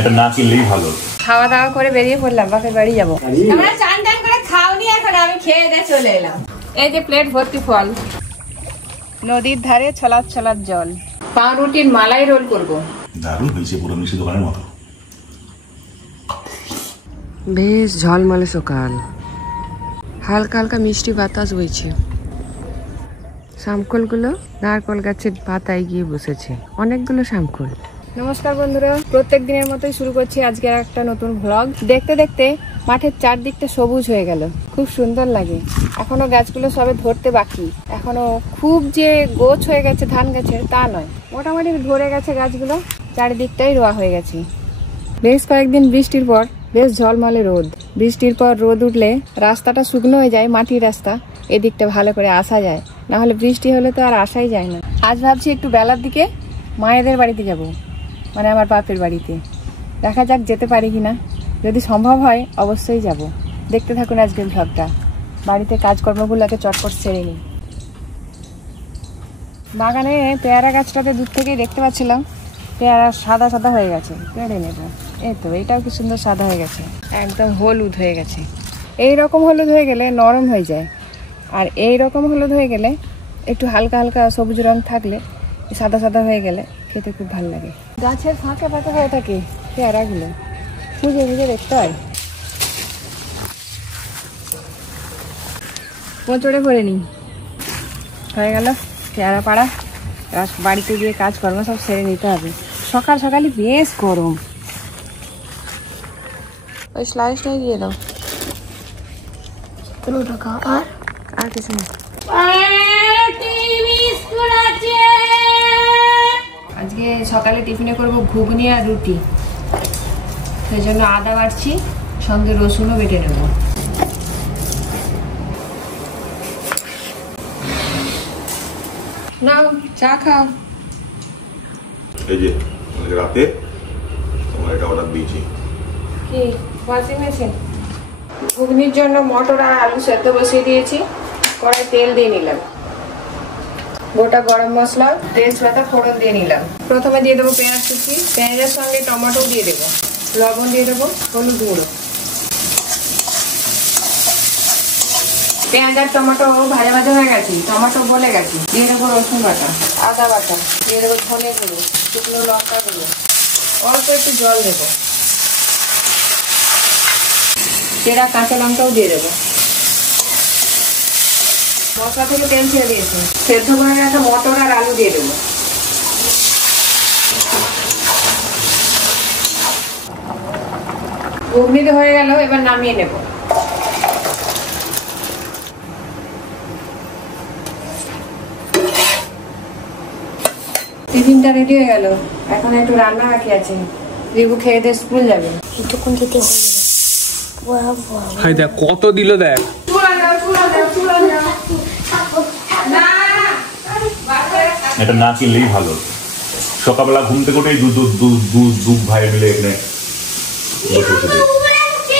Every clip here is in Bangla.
এটা না কিনলেই ভালো। খাওয়া দাওয়া করে বেরিয়ে পড়লাম, বাপের বাড়ি যাবো। আমরা চান টান করে খাওনি এখন, আমি খেয়ে দিয়ে চলে এলাম। এই যে প্লেট ভর্তি ফল, নদীর ধারে ছলাৎ ছলাৎ জল, পাউরুটির মালাই রোল করবো। দারুণ হয়েছে, পুরো মিষ্টি দোকানের মতো। বেশ ঝলমলে সকাল, হালকা হালকা মিষ্টি বাতাস বইছে। শামকলগুলো নারকল গাছের পাতায় গিয়ে বসেছে, অনেকগুলো শামকল। নমস্কার বন্ধুরা, প্রত্যেক দিনের মতোই শুরু করছি আজকে একটা নতুন ভ্লগ। দেখতে দেখতে মাঠের চারদিকটা সবুজ হয়ে গেল, খুব সুন্দর লাগে। এখনো গাছগুলো সবে ধরতে বাকি, এখনো খুব যে গোছ হয়ে গেছে ধান গাছের তা নয়, মোটামুটি ধরে গেছে গাছগুলো, চারিদিকটাই রোয়া হয়ে গেছে। বেশ কয়েকদিন বৃষ্টির পর বেশ ঝলমলে রোদ, বৃষ্টির পর রোদ উঠলে রাস্তাটা শুকনো হয়ে যায়, মাটির রাস্তা, এদিকটা ভালো করে আসা যায়, না হলে বৃষ্টি হলে তো আর আসাই যায় না। আজ ভাবছি একটু বেলার দিকে মায়েদের বাড়িতে যাব, মানে আমার বাপের বাড়িতে। দেখা যাক যেতে পারি কিনা, যদি সম্ভব হয় অবশ্যই যাব। দেখতে থাকুন আজকের ভ্লগটা। বাড়িতে কাজকর্মগুলোকে চটপট সেরে নিই। বাগানে পেয়ারা গাছটাতে দূর থেকেই দেখতে পাচ্ছিলাম পেয়ারা সাদা সাদা হয়ে গেছে, পেড়ে নেব। এই তো এইটাও কি সুন্দর সাদা হয়ে গেছে, একদম হলুদ হয়ে গেছে। এই রকম হলুদ হয়ে গেলে নরম হয়ে যায়, আর এই রকম হলুদ হয়ে গেলে একটু হালকা হালকা সবুজ রং থাকলে, সাদা সাদা হয়ে গেলে খেতে খুব ভালো লাগে। গাছের ফাঁকে ফাঁকে হয়ে থাকে পেয়ারাগুলো, খুঁজে খুঁজে দেখতে হয়। মোচড়ে করে নিই, হয়ে গেল পেয়ারা পাড়া। বাড়িতে গিয়ে কাজকর্ম সব সেরে নিতে হবে। সকাল সকালই বেশ গরম। ওই স্লাইসটাই দিয়ে দাও। আর কিছু না। আজকে সকালে টিফিনে করব ঘুগনি আর রুটি, সেই জন্য আদা বাড়ছি, সঙ্গে রসুনও বেটে নেব। নাও চা খাও। এই যে রাতে তোমার এটা অর্ডার দিয়েছি। কি ওয়াশিং মেশিন? ঘুগনির জন্য মটর আর আলু সেদ্ধ বসিয়ে দিয়েছি, কড়াই তেল দিয়ে নিলাম, গোটা গরম মশলা তেজপাতা ফোড়ন দিয়ে নিলাম। প্রথমে দিয়ে দেবো পেঁয়াজ কুচি, পেঁয়াজের সঙ্গে টমেটো দিয়ে দেবো, লবণ দিয়ে দেবো, হলুদ গুঁড়ো। পেঁয়াজ আর টমেটো ভাজা ভাজা হয়ে গেছে, টমেটো গলে গেছে, দিয়ে দেবো রসুন বাটা, আদা বাটা, দিয়ে দেবো ধনে গুঁড়ো, শুকনো লঙ্কা গুঁড়ো, অল্প একটু জল দেবো, চেরা কাঁচা লঙ্কাও দিয়ে দেবো। মশলা থেকে তেল ছেড়ে দিয়েছি, সেদ্ধ করে রাখা মটর আর আলু দিয়ে দেবো। ঘুগনিতে হয়ে গেল, এবার নামিয়ে নেব। টিফিনটা রেডি হয়ে গেল, এখন একটু রান্না বাকি আছে। রিবু খেয়ে দিয়ে স্কুল যাবে। কিছুক্ষণ খেতে হয়ে যাবে। হাই দেখ কত দিল, দেখ এটা না কিনলেই ভালো। সকালবেলা ঘুম থেকে উঠেই দুধ ভাই মিলে এখানে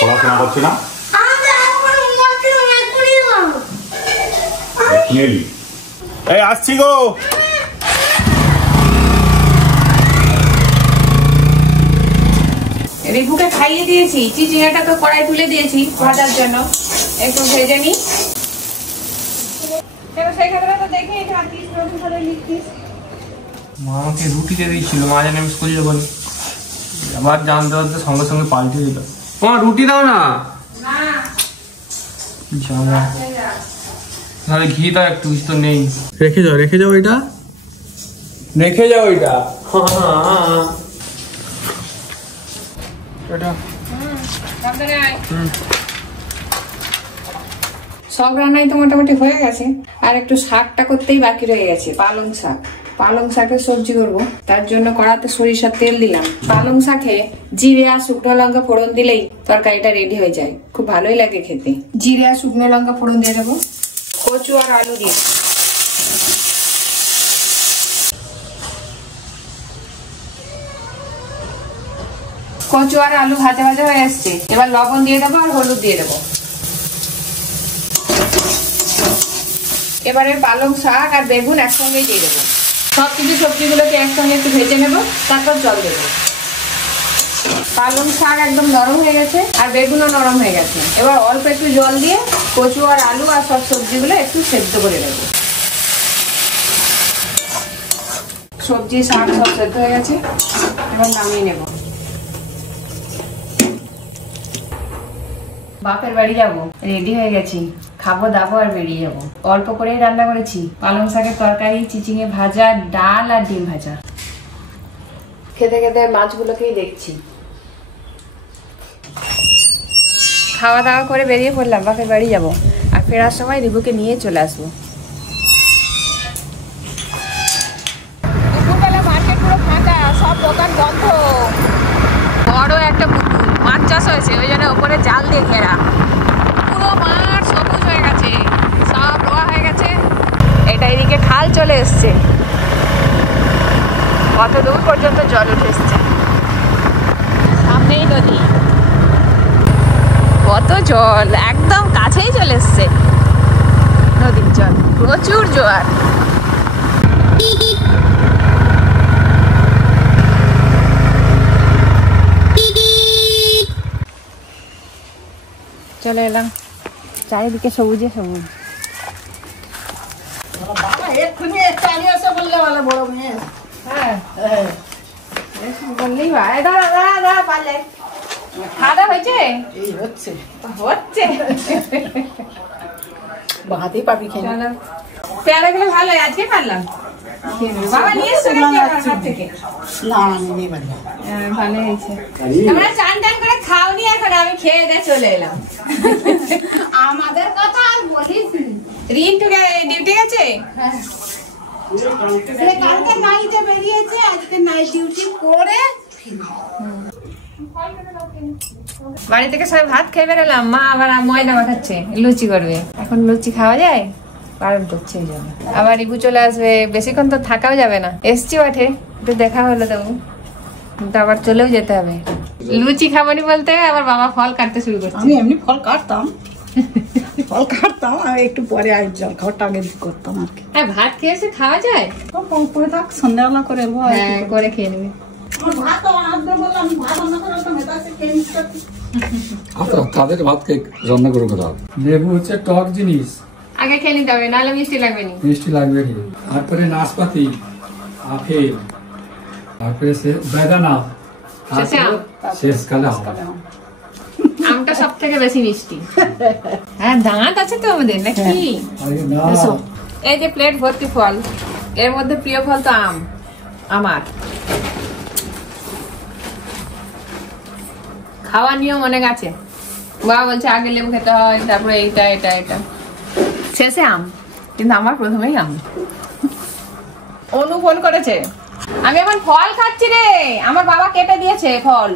পড়াশোনা করছে না। এই আসছি গো। রিপুকে খাইয়ে দিয়েছি, চিচিঙ্গাটা তো কড়াই তুলে দিয়েছি ভাজার জন্য, একটু ভেজে নি। মা আমাকে রুটিতে দিয়েছিল, মা জানে আমি স্কুল যাবো, আবার জানতে পারতে সঙ্গে সঙ্গে পাল্টে দিল। মা রুটি দাও না, তাহলে ঘি দাও একটু, কিছু তো নেই। রেখে যাও এটা, রেখে যাও এটা। সব রান্নাই তো মোটামুটি হয়ে গেছে, আর একটু শাকটা করতেই বাকি রয়ে গেছে। পালং শাক, পালং শাকের সবজি করব, তার জন্য কড়াতে সরিষার তেল দিলাম। পালং শাকে জিরে আর শুকনো লঙ্কা ফোড়ন দিলেই তরকারিটা রেডি হয়ে যায়, খুব ভালোই লাগে খেতে। জিরে আর শুকনো লঙ্কা ফোড়ন দিয়ে দেবো, কচু আর আলু দিয়ে, কচু আর আলু ভাজা ভাজা হয়ে আসছে, এবার লবণ দিয়ে দেবো আর হলুদ দিয়ে দেবো। এবারে পালং শাক আর বেগুন একসঙ্গেই দিয়ে দেবো। সবকিছু সবজিগুলোকে একসঙ্গে একটু ভেজে নেবো, তারপর জল দেবো। পালং শাক একদম নরম হয়ে গেছে আর বেগুনও নরম হয়ে গেছে। এবার অল্প একটু জল দিয়ে কচু আর আলু আর সব সবজিগুলো একটু সেদ্ধ করে নেব। সবজি শাক সব সেদ্ধ হয়ে গেছে, এবার নামিয়ে নেব। বাপের বাড়ি যাব, রেডি হয়ে গেছি, খাবো দাবো আর বেরিয়ে যাবো। অল্প করেই রান্না করেছি, পালং শাকের তরকারি, চিচিঙে ভাজা, ডাল আর ডিম ভাজা। খেতে খেতে মাছগুলোকেই দেখছি। খাওয়া দাওয়া করে বেরিয়ে পড়লাম, বাপের বাড়ি যাব, আর ফেরার সময় রিবুকে নিয়ে চলে আসবো। দুপুরবেলা মার্কেট পুরো ফাঁকা, সব দোকান বন্ধ। বড় একটা পুকুর, মাছ চাষ হয়েছে, ওই জন্য ওপরে জাল দিয়ে ঘেরা। পুরো মাঠ সবুজ হয়ে গেছে, সব রোয়া হয়ে গেছে। এটা এদিকে খাল চলে এসছে, কত দূর পর্যন্ত জল উঠে এসছে। সামনেই নদী, কত জল, একদম কাছেই চলে এসছে নদীর জল, প্রচুর জোয়ার। চলে এলাম, চারিদিকে সবুজে সবুজ। হ্যাঁ বললেই হয়। পারলে খাওয়া দাওয়া হয়েছে? হচ্ছে বাহাতেই পাবি খেয়ে। চলো, পেয়ারা গুলো ভালো, আজকে পারলাম। বাবা নিয়ে এসছো নাকি আমার হাত থেকে? না আমি নেই পারি। ভালো হয়েছে। তোমরা চান টান করে খাওনি এখন, আমি খেয়ে দিয়ে চলে এলাম। আমাদের কথা আর বলিস নি। রিন্টু ডিউটি গেছে? সে কালকে নাইটে বেরিয়েছে, আজকে নাইট ডিউটি করে বাড়ি থেকে সবাই ভাত খেয়ে বেরোলাম, মা আবার ময়দা মাখাচ্ছে, লুচি করবে। এখন লুচি খাওয়া যায়? বারণ করছে এই জন্য। আবার রিবু চলে আসবে, বেশিক্ষণ তো থাকাও যাবে না। এসছি মাঠে, একটু দেখা হলো তবু, কিন্তু আবার চলেও যেতে হবে। লুচি খাবানি বলতে আবার বাবা ফল কাটতে শুরু করছে। আমি এমনি ফল কাটতাম, আমি একটু পরে আর জল খাওয়াটা আগে করতাম আর কি। হ্যাঁ, ভাত খেয়ে এসে খাওয়া যায়? পরে থাক, সন্ধ্যাবেলা করে এলবো। হ্যাঁ, করে খেয়ে নেবে। তাদের ভাত কেক রান্না করে দাও। লেবু হচ্ছে টক জিনিস, আগে খেয়ে নিতে হবে, নাহলে মিষ্টি লাগবে নি। মিষ্টি লাগবে নি। তারপরে নাশপাতি, আপেল, তারপরে বেদানা, শেষে আম। শেষকালে আমটা সব থেকে বেশি মিষ্টি। হ্যাঁ, দাঁত আছে তো আমাদের নাকি? এই যে প্লেট ভর্তি ফল, এর মধ্যে প্রিয় ফল তো আম আমার। খাওয়ার নিয়ম অনেক আছে। বাবা বলছে আগে লেবু খেতে হয়, তারপরে এইটা এটা এটা, শেষে আম। কিন্তু আমার প্রথমেই আম। অনু ফোন করেছে, আমি এখন ফল খাচ্ছি রে, আমার বাবা কেটে দিয়েছে ফল।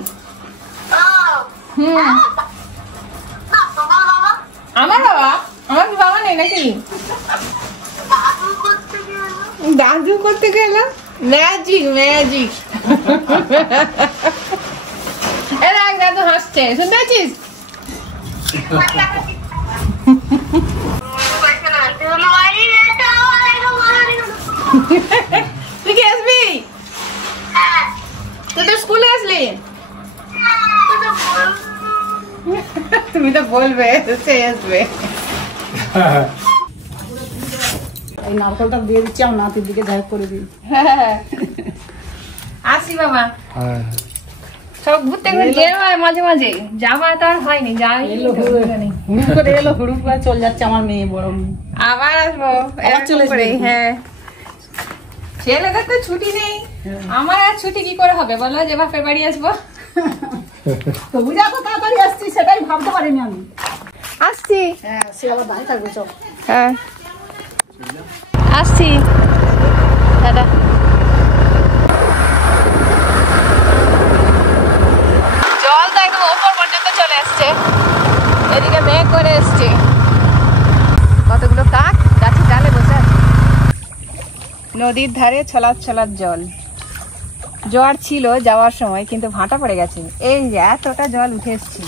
আমার বাবা? আমার কি বাবা নেই নাকি? দাদু করতে গেল ম্যাজিক ম্যাজিক। এরা এক দাদু হাসছে, শুনতে পাচ্ছিস? তুই কি আসবি? তুই তো স্কুলে আসলি। তুমি তো বলবে সে আসবে। এই নারকেলটা দিয়ে দিচ্ছি, আমার নাতির দিকে যাই করে দিই। আসি বাবা, সব ঘুরতে ঘুরতে হয় মাঝে মাঝে, যাওয়া তো আর হয়নি। হুড়ুপ করে এলো, হুড়ুপ করে চলে যাচ্ছে আমার মেয়ে, বড় মেয়ে। আবার আসবো, আবার চলে আসবে। হ্যাঁ, ছেলেদের তো ছুটি নেই, আমার আর ছুটি কি করে হবে বলো, যে বাপের বাড়ি আসবো। তবু যা তো তাড়াতাড়ি আসছি, সেটাই ভাবতে পারিনি আমি। আসছি, হ্যাঁ, সে আবার দাঁড়িয়ে থাকবে। চল, হ্যাঁ আসছি, দাদা। জল তো একদম ওপর পর্যন্ত চলে আসছে, এদিকে মেঘ করে এসছে, কতগুলো কাক গাছের ডালে বসে আছে। নদীর ধারে ছলাৎ ছলাৎ জল। জোয়ার ছিল যাওয়ার সময়, কিন্তু ভাটা পড়ে গেছে। এই যে এতটা জল উঠে এসেছিল,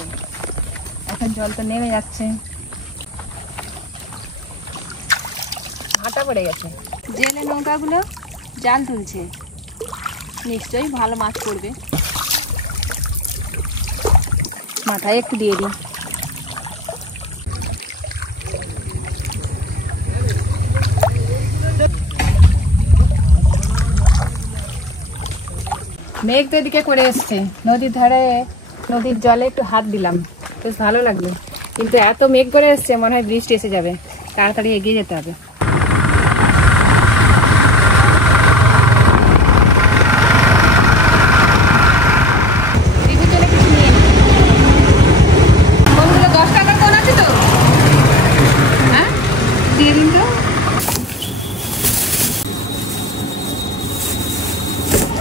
এখন জল তো নেমে যাচ্ছে, ভাটা পড়ে গেছে। জেলে নৌকাগুলো জাল তুলছে, নিশ্চয়ই ভালো মাছ পড়বে। মাথায় একটু দিয়ে দিই। মেঘ তো এদিকে করে এসছে, নদীর ধারে নদীর জলে একটু হাত দিলাম, বেশ ভালো লাগলো। কিন্তু এত মেঘ করে এসছে, মনে হয় বৃষ্টি এসে যাবে, তাড়াতাড়ি এগিয়ে যেতে হবে। কোনগুলো 10 টাকার কোন আছে তো? হ্যাঁ, দিয়ে দিন তো।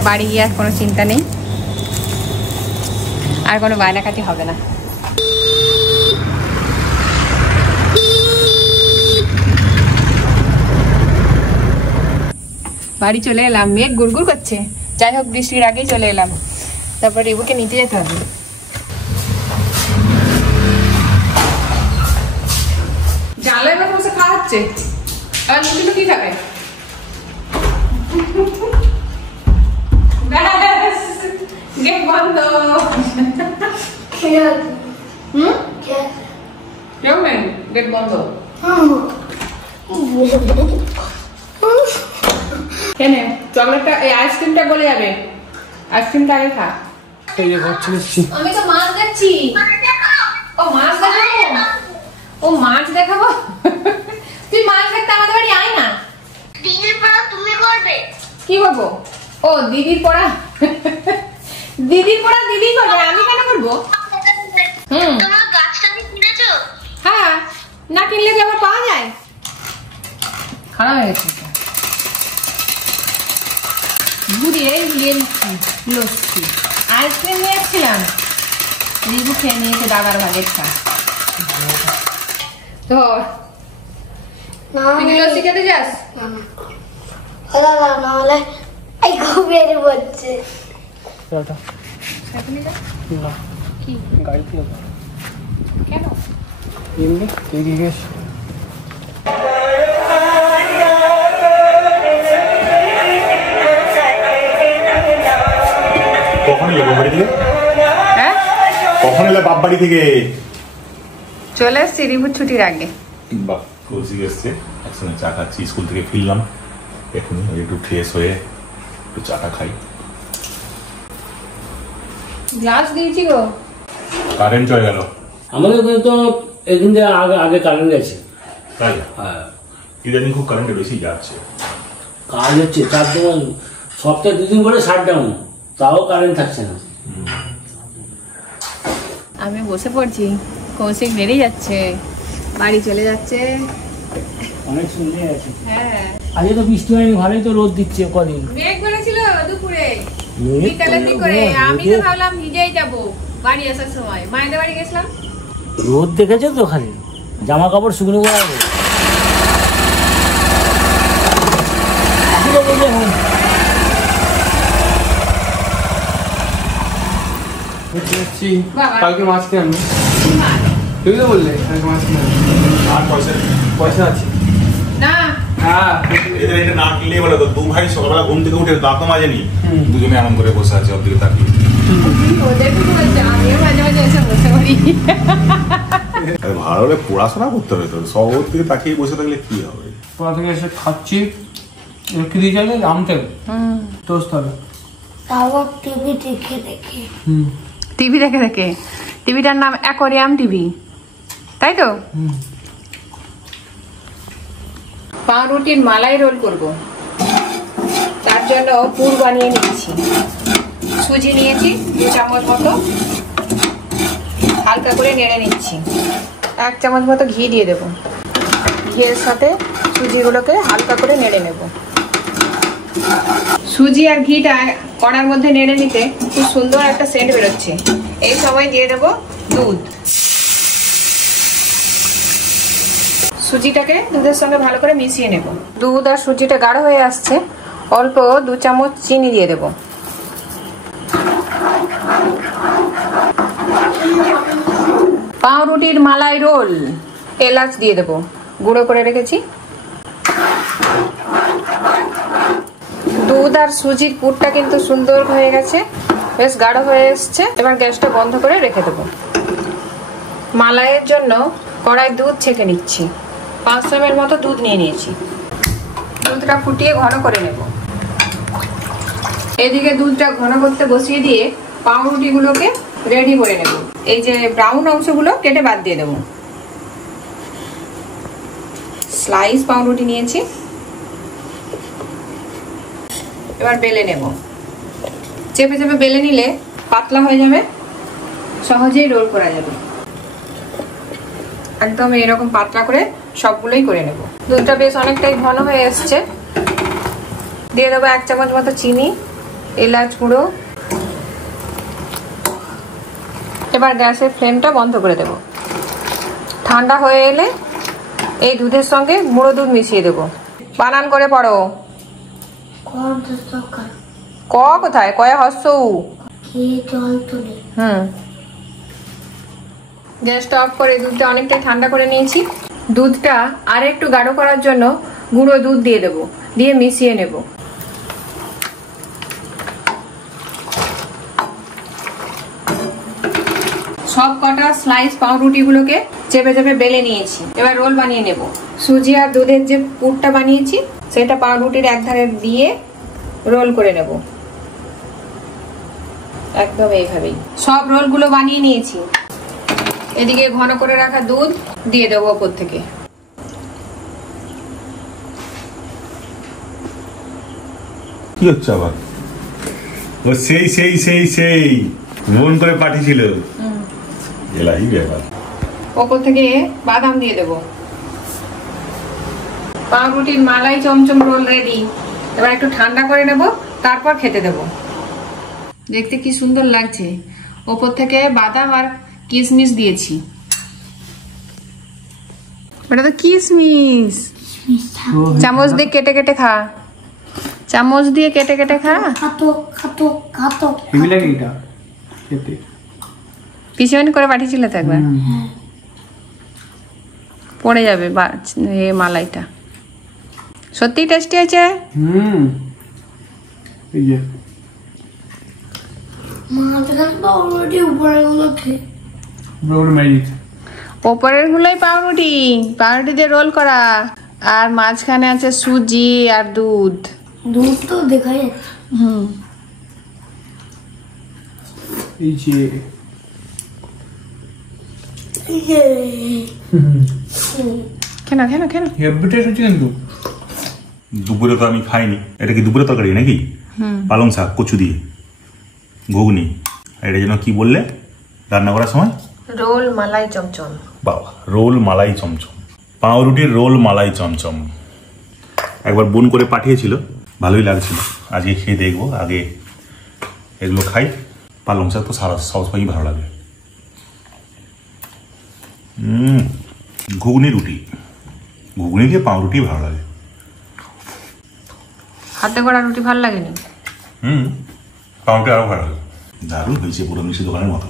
বাড়ি গিয়ে আর কোনো চিন্তা নেই, আর কোনো বায়নাকাটি হবে না। বাড়ি চলে এলাম, মেঘ গুড়গুড় করছে, যাই হোক বৃষ্টির আগেই চলে এলাম। তারপর রিবুকে নিতে যেতে হবে। জানলায় বসে বসে খাওয়া হচ্ছে, আর লুচিটা কি খাবে? গেট বন্ধ। কেউ নেই, গেট বন্ধ। কেন চকলেটটা, এই আইসক্রিমটা গলে যাবে, আইসক্রিমটা আগে খা। এই যে ঘর চলে এসেছি। আমি তো মাছ দেখছি। ও মাছ দেখাবো, ও মাছ দেখাবো। তুই মাছ দেখতে আমাদের বাড়ি আয় না। দিদির পড়া তুমি করবে? কি করবো? ও দিদির পড়া, দিদির পড়া দিদি করবে, আমি কেন করবো? তোমরা গাছটা কি কিনেছো? হ্যাঁ, না কিনলে কি আবার পাওয়া যায়? খারাপ হয়ে গেছে, ঘুরিয়ে ঘুরিয়ে লস্যি আইসক্রিম নিয়ে এসেছিলাম, রিবু খেয়ে নিয়েছে দাদার ভাগেরটা। ধর, তুই কি লস্যি খেতে যাস? নাহলে এই ঘুমিয়ে পড়ছে। কি গাড়িতে কেন? এমনি এগিয়ে গেছে। কখন এলে বাপ বাড়ি থেকে? হ্যাঁ, কখন এলে বাপ বাড়ি থেকে? চলে এসছি রিবুর ছুটির আগে। বাহ, কৌশিক এসছে, একসঙ্গে চা খাচ্ছি, স্কুল থেকে ফিরলাম এখনই, একটু ফ্রেশ হয়ে একটু চাটা খাই। গ্লাস দিয়েছি গো। কারেন্ট চলে গেল। আমাদের ওখানে তো একদিন আগে আগে কারেন্ট গেছে। তাই? হ্যাঁ, ইদানিং খুব কারেন্ট বেশি যাচ্ছে। কাজ হচ্ছে, তার জন্য সপ্তাহে 2 দিন করে শাটডাউন, তাও কারেন্ট থাকছে না। আমি বসে পড়ছি, কৌশিক বেরিয়ে যাচ্ছে, বাড়ি চলে যাচ্ছে। অনেক সুন্দর আছে। হ্যাঁ, আজকে তো বৃষ্টি হয়নি, ভালোই তো রোদ দিচ্ছে কদিন। মেঘ করেছিল দুপুরে, বিকালের দিক করে। আমি তো ভাবলাম ভিজেই যাবো বাড়ি আসার সময়, মায়েদের বাড়ি গেছিলাম। রোদ দেখেছো তো, খালি জামা কাপড় শুকনো করা হবে। কালকে মাছ কিনে আনবো। তুমি তো বললে কালকে মাছ কিনে আনবো। আর পয়সা পয়সা আছে না, হ্যাঁ। এদের এটা না কিনলেই বলে তো, 2 ভাই সকালবেলা ঘুম থেকে উঠে দাঁতও মাজেনি, দুজনে এমন করে বসে আছে ওর দিকে তাকিয়ে। ওদের কি বলছে, আমিও মাঝে মাঝে এসে বসে পড়ি। ভালো হলে পড়াশোনা করতে হবে তো, সব ওর দিকে তাকিয়ে বসে থাকলে কি হবে? পড়া থেকে এসে খাচ্ছি, কি দিয়ে যাবে আমতে টোস্ট হবে। তাও টিভি দেখে দেখে। টিভি দেখে দেখে, টিভিটার নাম অ্যাকোরিয়াম টিভি, তাই তো? পাউরুটির মালাই রোল করব, তার জন্য পুর বানিয়ে নিচ্ছি। সুজি নিয়েছি 2 চামচ মতো, হালকা করে নেড়ে নিচ্ছি। 1 চামচ মতো ঘি দিয়ে দেবো, ঘিয়ের সাথে সুজিগুলোকে হালকা করে নেড়ে নেব। সুজি আর ঘিটা কড়ার মধ্যে নেড়ে নিতে খুব সুন্দর একটা সেন্ট বেরোচ্ছে। এই সময় দিয়ে দেবো দুধ। সুজিটাকে দুধের সঙ্গে ভালো করে মিশিয়ে নেব। দুধ আর সুজিটা গাঢ় হয়ে আসছে, অল্প 2 চামচ চিনি দিয়ে দেব। পাউরুটির মালাই রোল, এলাচ দিয়ে দেব, গুঁড়ো করে রেখেছি। দুধ আর সুজির পুরটা কিন্তু সুন্দর হয়ে গেছে, বেশ গাঢ় হয়ে এসছে। এবার গ্যাসটা বন্ধ করে রেখে দেবো। মালাইয়ের জন্য কড়াই দুধ ছেঁকে নিচ্ছি। 500 ml মতো দুধ নিয়ে নিয়েছি। দুধটা ফুটিয়ে ঘন করে নেব। এদিকে দুধটা ঘন করতে বসিয়ে দিয়ে পাউরুটিগুলোকে রেডি করে নেব। এই যে ব্রাউন অংশগুলো কেটে বাদ দিয়ে দেবো। স্লাইস পাউরুটি নিয়েছি, এবার বেলে নেব। চেপে চেপে বেলে নিলে পাতলা হয়ে যাবে, সহজেই রোল করা যাবে। একদম এরকম পাতলা করে সবগুলোই করে নেব। দুধটা বেশ অনেকটাই ঘন হয়ে এসছে। দিয়ে দেবো 1 চামচ মতো চিনি, এলাচ গুঁড়ো। এবার গ্যাসের ফ্লেমটা বন্ধ করে দেব। ঠান্ডা হয়ে এলে এই দুধের সঙ্গে গুঁড়ো দুধ মিশিয়ে দেব। বানান করে পড়ো। ক কোথায়? কয়ে হস্য উ। গ্যাসটা অফ করে দুধটা অনেকটাই ঠান্ডা করে নিয়েছি। দুধটা আর একটু গাঢ় করার জন্য গুঁড়ো দুধ দিয়ে দেবো, দিয়ে মিশিয়ে নেব। সব কটা স্লাইস পাউরুটিগুলোকে চেপে চেপে বেলে নিয়েছি। এবার রোল বানিয়ে নেব। সুজি আর দুধের যে পুরটা বানিয়েছি সেটা পাউরুটির একধারে দিয়ে রোল করে নেব। একদম এইভাবেই সব রোলগুলো বানিয়ে নিয়েছি। এদিকে ঘন করে রাখা দুধ দিয়ে দেবো ওপর থেকে। কি হচ্ছে আবার? ও সেই সেই সেই সেই মন করে পাঠিয়েছিল। এলাই ব্যাপার। ওপর থেকে বাদাম দিয়ে দেবো। পাউরুটির মালাই চমচম রোল রেডি। এবার একটু ঠান্ডা করে নেব, তারপর খেতে দেব। দেখতে কি সুন্দর লাগছে। ওপর থেকে বাদাম আর কিশমিশ দিয়েছি। ওটা তো কিশমিশ। চামচ দিয়ে কেটে কেটে খা। চামচ দিয়ে কেটে কেটে খা। পিছনে করে পাঠিয়েছিল তো একবার। পড়ে যাবে মালাইটা। সত্যি টেস্টি আছে। ওপরের গুলোই পাউরুটি, পাউরুটি দিয়ে রোল করা, আর মাঝখানে আছে সুজি আর দুধ। দুধ তো দেখা যাচ্ছে। কেন কেন কেন কিন্তু দুপুরে তো আমি খাইনি। এটা কি দুপুরে তরকারি নাকি? পালং শাক, কচু দিয়ে ঘুগনি। এটা যেন কি বললে রান্না করার সময়? রোল মালাই চমচম। বাবা, রোল মালাই চমচম, পাউরুটির রোল মালাই চমচম। একবার বোন করে পাঠিয়েছিল, ভালোই লাগছিল। আজকে খেয়ে দেখবো। আগে এগুলো খাই। পালং শাক তো সবসময়ই ভালো লাগে। ঘুগনি রুটি, ঘুগনি দিয়ে পাউরুটি ভালো লাগে। হাতে করা রুটি ভালো লাগেনি? পাউরুটি আরো ভালো লাগে। দারুণ হয়েছে, পুরো মিষ্টি দোকানের মতো।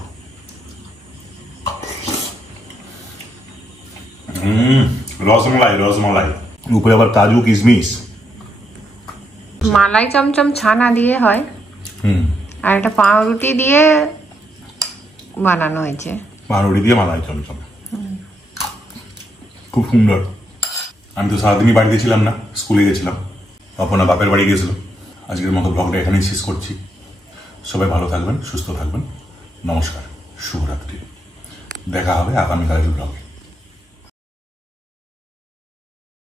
রসমালাই রসমালাই, উপরে আবার কাজু কিশমিশ। মালাই চমচম ছানা দিয়ে হয়, আর এটা পাউরুটি দিয়ে বানানো হয়েছে। পাউরুটি দিয়ে মালাই চমচম, খুব সুন্দর। আমি তো সারাদিনই বাড়িতে ছিলাম না, স্কুলে গেছিলাম। অপনা বাপের বাড়ি গেছিল। আজকের মতো ব্লগটা এখানেই শেষ করছি। সবাই ভালো থাকবেন, সুস্থ থাকবেন। নমস্কার, শুভরাত্রি। দেখা হবে আগামীকালের ব্লগে।